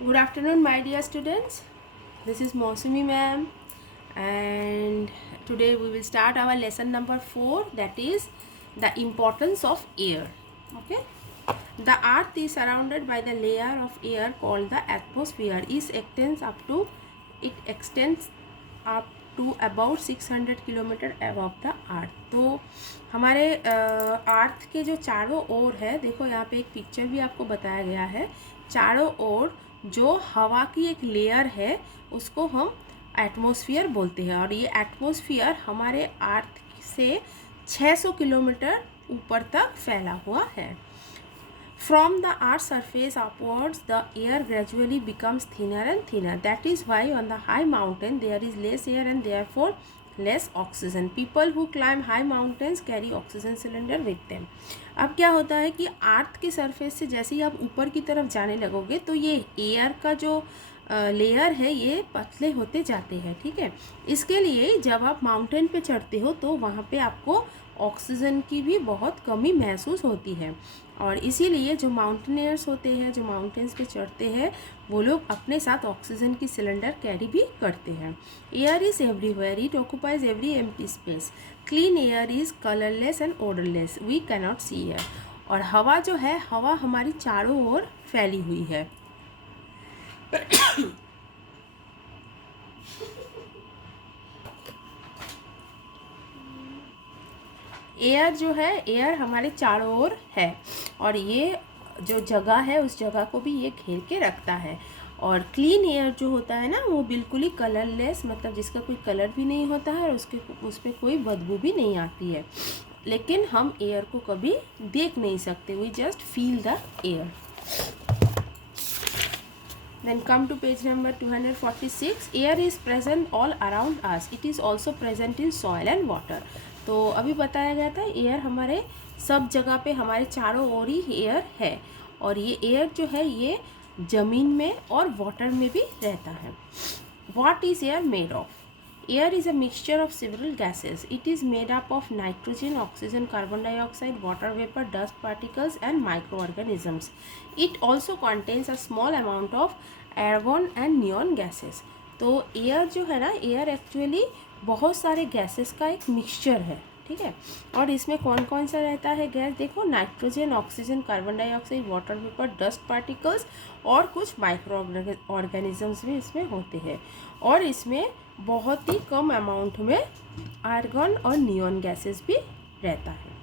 Good afternoon, my dear students. This is Mosumi ma'am, and today we will start our lesson number 4, that is the importance of air. Okay. The earth is surrounded by the layer of air called the atmosphere. It extends up to about 600 kilometre above the earth. तो हमारे अर्थ के जो चारों ओर है, देखो यहाँ पे एक पिक्चर भी आपको बताया गया है। चारों ओर जो हवा की एक लेयर है उसको हम एटमॉस्फेयर बोलते हैं, और ये एटमॉस्फेयर हमारे अर्थ से 600 किलोमीटर ऊपर तक फैला हुआ है। From the Earth's surface upwards, the air gradually becomes thinner and thinner. That is why on the high mountain there is less air and therefore less oxygen. People who climb high mountains carry oxygen cylinder with them. अब क्या होता है कि अर्थ के surface से जैसे ही आप ऊपर की तरफ जाने लगोगे तो ये एयर का जो लेयर है ये पतले होते जाते हैं। ठीक है, इसके लिए जब आप माउंटेन पे चढ़ते हो तो वहाँ पे आपको ऑक्सीजन की भी बहुत कमी महसूस होती है, और इसीलिए जो माउंटेनियर्स होते हैं, जो माउंटेन्स पे चढ़ते हैं, वो लोग अपने साथ ऑक्सीजन की सिलेंडर कैरी भी करते हैं। Air is everywhere, it occupies every empty space. Clean air is colourless and odourless, we cannot see air. और हवा जो है, हवा हमारी चारों ओर फैली हुई है। एयर जो है, एयर हमारे चारों ओर है, और ये जो जगह है उस जगह को भी ये घेर के रखता है। और क्लीन एयर जो होता है ना, वो बिल्कुल ही कलरलेस, मतलब जिसका कोई कलर भी नहीं होता है और उस पर कोई बदबू भी नहीं आती है। लेकिन हम एयर को कभी देख नहीं सकते, we just feel the air. Then come to page number 246. Air is present all around us. It is also present in soil and water. तो अभी बताया गया था एयर हमारे सब जगह पे, हमारे चारों ओर ही एयर है, और ये एयर जो है ये ज़मीन में और वाटर में भी रहता है। What is air made of? Air is a mixture of several gases. It is made up of nitrogen, oxygen, carbon dioxide, water vapor, dust particles and microorganisms. It also contains a small amount of argon and neon gases. तो air जो है ना, air actually बहुत सारे gases का एक mixture है। ठीक है, और इसमें कौन कौन सा रहता है गैस, देखो nitrogen, oxygen, carbon dioxide, water vapour, dust particles और कुछ माइक्रो ऑर्गेनिजम्स भी इसमें होते हैं, और इसमें बहुत ही कम अमाउंट में आर्गन और नियॉन गैसेस भी रहता है।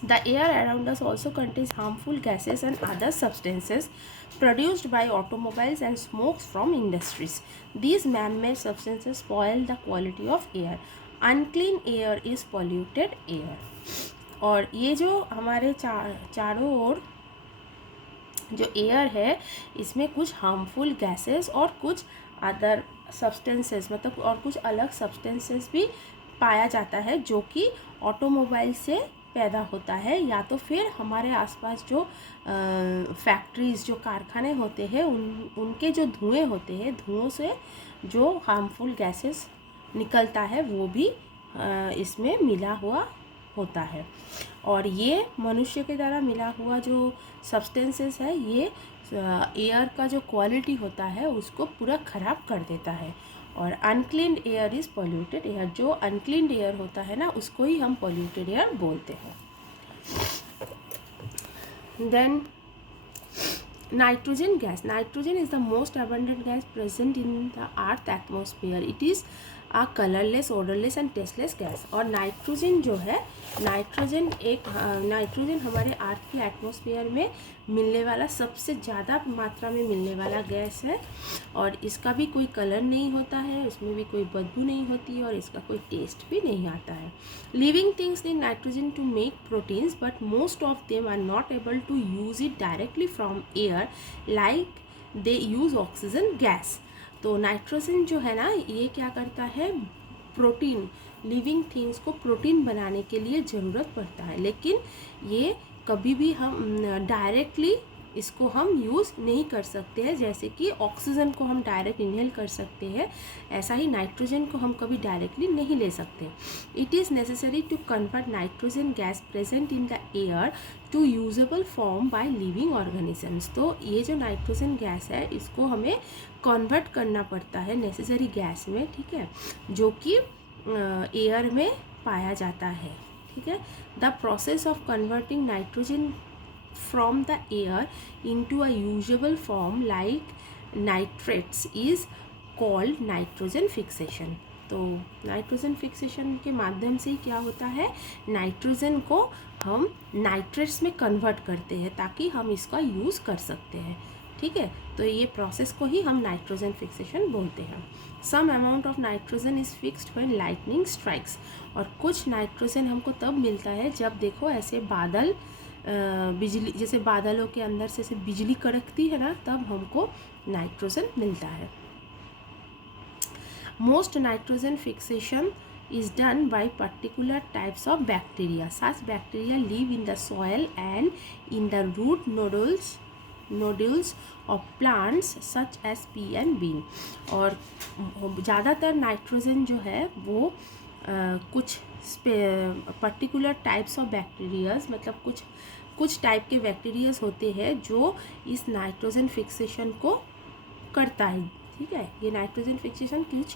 The air around us also contains harmful gases and other substances produced by automobiles and smokes from industries. These man-made substances spoil the quality of air. Unclean air is polluted air. और ये जो हमारे चारों ओर जो air है, इसमें कुछ harmful gases और कुछ अदर सब्सटेंसेस, मतलब और कुछ अलग सब्सटेंसेस भी पाया जाता है, जो कि ऑटोमोबाइल से पैदा होता है, या तो फिर हमारे आसपास जो फैक्ट्रीज़, जो कारखाने होते हैं, उनके जो धुएं होते हैं, धुओं से जो हार्मफुल गैसेस निकलता है वो भी इसमें मिला हुआ होता है। और ये मनुष्य के द्वारा मिला हुआ जो सब्सटेंसेस है, ये एयर का जो क्वालिटी होता है उसको पूरा ख़राब कर देता है। और अनक्लीन्ड एयर इज़ पॉल्यूटेड एयर, जो अनक्लीन्ड एयर होता है ना, उसको ही हम पॉल्यूटेड एयर बोलते हैं। Then nitrogen gas. Nitrogen is the most abundant gas present in the earth atmosphere. It is a colorless, odorless and tasteless gas. और नाइट्रोजन जो है, नाइट्रोजन हमारे अर्थ की एटमॉस्फेयर में मिलने वाला सबसे ज़्यादा मात्रा में मिलने वाला गैस है, और इसका भी कोई कलर नहीं होता है, इसमें भी कोई बदबू नहीं होती है, और इसका कोई टेस्ट भी नहीं आता है. Living things need nitrogen to make proteins, but most of them are not able to use it directly from air like they use oxygen gas. तो नाइट्रोजन जो है ना, ये क्या करता है, प्रोटीन, लिविंग थिंग्स को प्रोटीन बनाने के लिए ज़रूरत पड़ता है, लेकिन ये कभी भी हम डायरेक्टली इसको हम यूज़ नहीं कर सकते हैं. जैसे कि ऑक्सीजन को हम डायरेक्ट इनहेल कर सकते हैं, ऐसा ही नाइट्रोजन को हम कभी डायरेक्टली नहीं ले सकते. It is necessary to convert nitrogen gas present in the air to usable form by living organisms. तो ये जो नाइट्रोजन गैस है इसको हमें कन्वर्ट करना पड़ता है नेसेसरी गैस में, ठीक है, जो कि एयर में पाया जाता है, ठीक है। The process of converting nitrogen from the air into a usable form like nitrates is called nitrogen fixation. तो नाइट्रोजन फिक्सेशन के माध्यम से क्या होता है, नाइट्रोजन को हम नाइट्रेट्स में कन्वर्ट करते हैं ताकि हम इसका यूज़ कर सकते हैं, ठीक है। तो ये प्रोसेस को ही हम नाइट्रोजन फिक्सेशन बोलते हैं। Some amount of nitrogen is fixed when lightning strikes. और कुछ नाइट्रोजन हमको तब मिलता है जब देखो ऐसे बादल बिजली, जैसे बादलों के अंदर से बिजली कड़कती है ना, तब हमको नाइट्रोजन मिलता है। Most nitrogen fixation is done by particular types of bacteria. Such bacteria live in the soil and in the root nodules of plants such as pea and bean. और ज़्यादातर नाइट्रोजन जो है वो कुछ पर्टिकुलर टाइप्स ऑफ बैक्टीरियाज, मतलब कुछ type के bacterias होते हैं जो इस नाइट्रोजन फिक्सेशन को करता है, ठीक है। ये नाइट्रोजन फिक्सेशन कुछ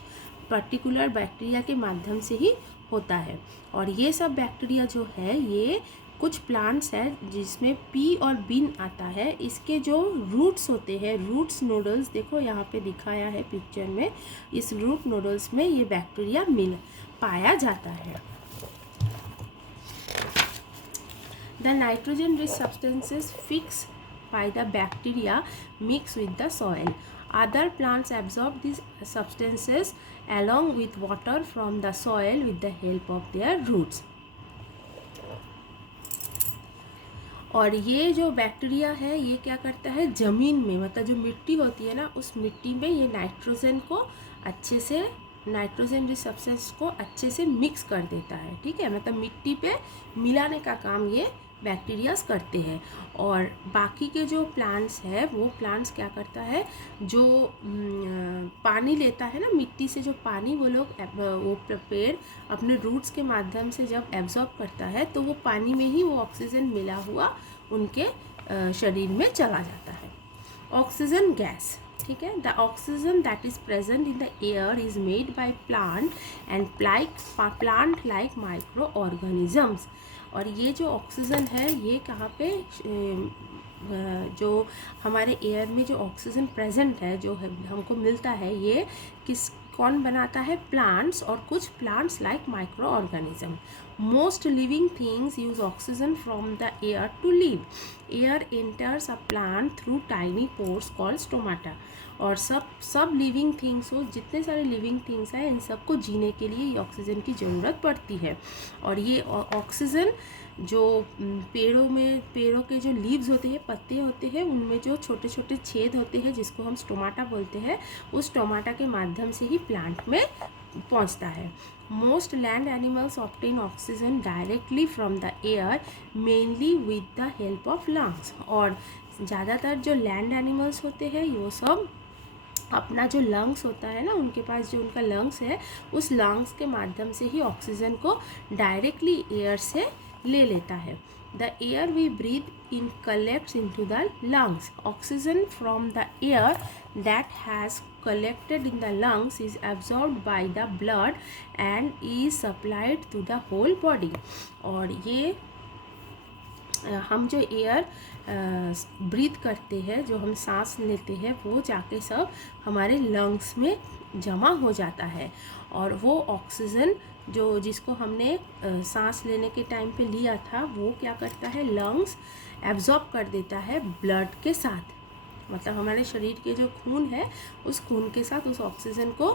पर्टिकुलर बैक्टीरिया के माध्यम से ही होता है। और ये सब बैक्टीरिया जो है ये कुछ प्लांट्स है जिसमें पी और बीन आता है, इसके जो रूट्स होते हैं, रूट्स नोडल्स, देखो यहाँ पे दिखाया है पिक्चर में, इस रूट नोडल्स में ये बैक्टीरिया पाया जाता है। The nitrogen rich substances fix by the bacteria mix with the soil. Other plants absorb these substances along with water from the soil with the help of their roots. और ये जो bacteria है ये क्या करता है, ज़मीन में, मतलब जो मिट्टी होती है ना, उस मिट्टी में ये नाइट्रोजन को अच्छे से, नाइट्रोजन रिच सब्सटेंस को अच्छे से मिक्स कर देता है, ठीक है। मतलब मिट्टी पे मिलाने का काम ये बैक्टीरियाज करते हैं। और बाकी के जो प्लांट्स है वो प्लांट्स क्या करता है, जो पानी लेता है ना मिट्टी से, जो पानी वो पेड़ अपने रूट्स के माध्यम से जब एब्जॉर्ब करता है तो वो पानी में ही वो ऑक्सीजन मिला हुआ उनके शरीर में चला जाता है। ऑक्सीजन गैस, ठीक है। The oxygen that is present in the air is made by plant and plant like micro organisms. और ये जो ऑक्सीजन है ये कहाँ पे, जो हमारे एयर में जो ऑक्सीजन प्रेजेंट है, जो है हमको मिलता है, ये कौन बनाता है, प्लांट्स, और कुछ plants like micro organism. Most living things use oxygen from the air to live. Air enters a plant through tiny pores called stomata. और सब लिविंग थिंग्स को, जितने सारे लिविंग थिंग्स हैं, इन सबको जीने के लिए ये ऑक्सीजन की ज़रूरत पड़ती है। और ये ऑक्सीजन जो पेड़ों के जो लीव्स होते हैं, पत्ते होते हैं, उनमें जो छोटे छोटे छेद होते हैं जिसको हम स्टोमाटा बोलते हैं, उस स्टोमाटा के माध्यम से ही प्लांट में पहुंचता है। Most land animals obtain oxygen directly from the air, mainly with the help of lungs. और ज़्यादातर जो लैंड एनिमल्स होते हैं वो सब अपना जो लंग्स होता है ना, उनके पास जो उनका लंग्स है, उस लंग्स के माध्यम से ही ऑक्सीजन को डायरेक्टली एयर से ले लेता है। The air we breathe in collects into the lungs. Oxygen from the air that has collected in the lungs is absorbed by the blood and is supplied to the whole body. और ये हम जो air breathe करते हैं, जो हम सांस लेते हैं, वो जाके सब हमारे लंग्स में जमा हो जाता है। और वो ऑक्सीजन जिसको हमने सांस लेने के टाइम पे लिया था, वो क्या करता है, लंग्स एब्जॉर्ब कर देता है ब्लड के साथ। मतलब हमारे शरीर के जो खून है, उस खून के साथ उस ऑक्सीजन को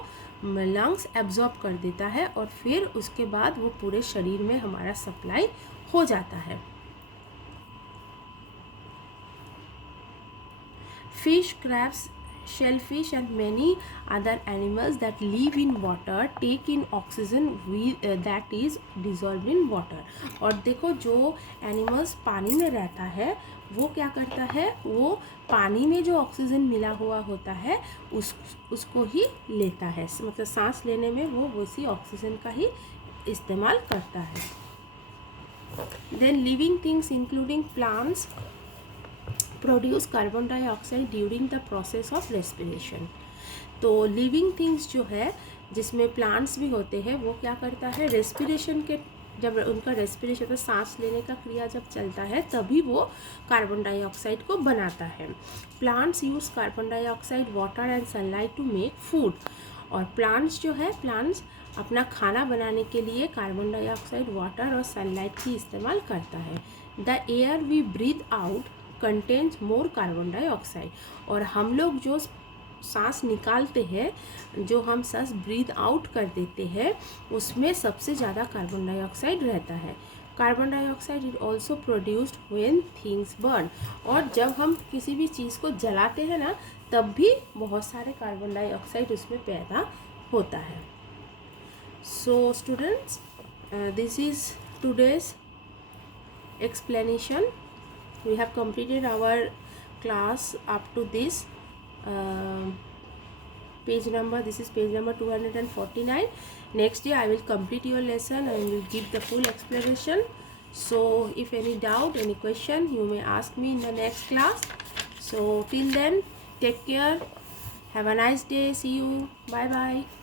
लंग्स एब्जॉर्ब कर देता है, और फिर उसके बाद वो पूरे शरीर में हमारा सप्लाई हो जाता है। Fish, crabs, shellfish and many other animals that live in water take in oxygen that is dissolved in water. और देखो जो एनिमल्स पानी में रहता है वो क्या करता है, वो पानी में जो ऑक्सीजन मिला हुआ होता है उसको ही लेता है। मतलब सांस लेने में वो उसी ऑक्सीजन का ही इस्तेमाल करता है। Then living things including plants produce carbon dioxide during the process of respiration. तो लिविंग थिंग्स जो है जिसमें प्लांट्स भी होते हैं वो क्या करता है, रेस्पिरेशन के जब उनका रेस्पिरेशन सांस लेने का क्रिया जब चलता है तभी वो कार्बन डाइऑक्साइड को बनाता है। Plants use carbon dioxide water and sunlight to make food. और प्लांट्स जो है प्लांट्स अपना खाना बनाने के लिए कार्बन डाइऑक्साइड वाटर और सनलाइट की इस्तेमाल करता है। The air we breathe out contains more carbon dioxide. और हम लोग जो सांस निकालते हैं, जो हम सांस ब्रीथ आउट कर देते हैं, उसमें सबसे ज़्यादा कार्बन डाइऑक्साइड रहता है। Carbon dioxide is also produced when things burn. और जब हम किसी भी चीज़ को जलाते हैं ना, तब भी बहुत सारे कार्बन डाइऑक्साइड उसमें पैदा होता है। So students, this is today's explanation. We have completed our class up to this page number. This is page number 249. Next day I will complete your lesson and will give the full explanation. So if any doubt, any question, you may ask me in the next class. So till then, take care, have a nice day, see you, bye bye.